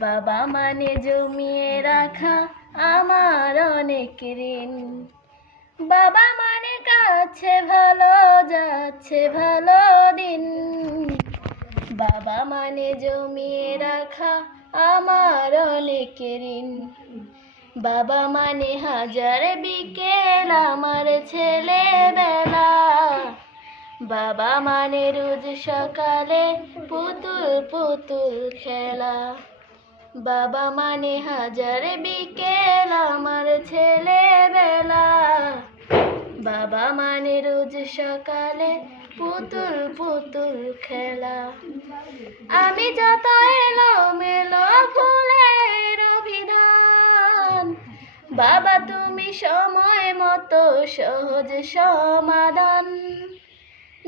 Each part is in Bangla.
বাবা মানে জমিয়ে রাখা আমার অনেক ঋণ। বাবা মানে কাছে ভালো যাচ্ছে ভালো দিন। বাবা মানে জমিয়ে রাখা আমার অনেক ঋণ। বাবা মানে হাজার বিকেল আমার ছেলেবেলা। বাবা মানে রোজ সকালে পুতুল খেলা। বাবা মানে হাজার বিকেল, আমার ছেলেবেলা। বাবা মানে রোজ সকালে পুতুল পুতুল খেলা। আমি যত এলো মেলো ফুলের অভিধান। বাবা তুমি সময় মতো সহজ সমাধান।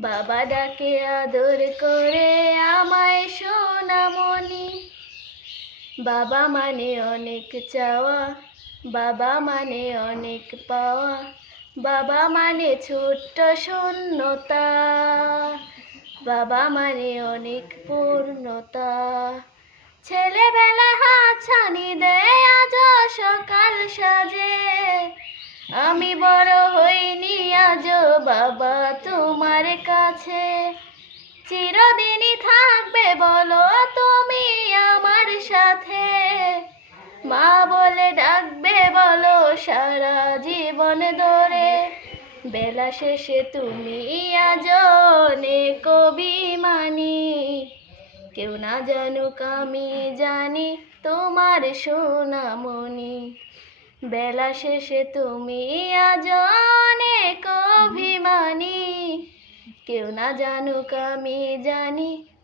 বাবা ডাকে আদর করে আমায় সোনামণি। বাবা মানে অনেক চাওয়া, বাবা মানে অনেক পাওয়া, বাবা মানে ছোট্ট শূন্যতা। বাবা মানে অনেক পূর্ণতা। ছেলেবেলা হাত ছানি দেয় আজ সকাল সাজে। আমি বড় বলো তুমি আমার সাথে। মা বলে ডাকবে, বলো সারা জীবন ধরে। বেলা শেষে তুমি আজ অনেক অভিমানী। কেউ না জানুক আমি জানি তোমার সোনামণি। বেলা শেষে তুমি আজ অনেক অভিমানী। কেউ না জানুক আমি জানি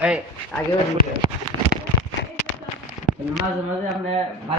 এই আগে মাঝে মাঝে আমরা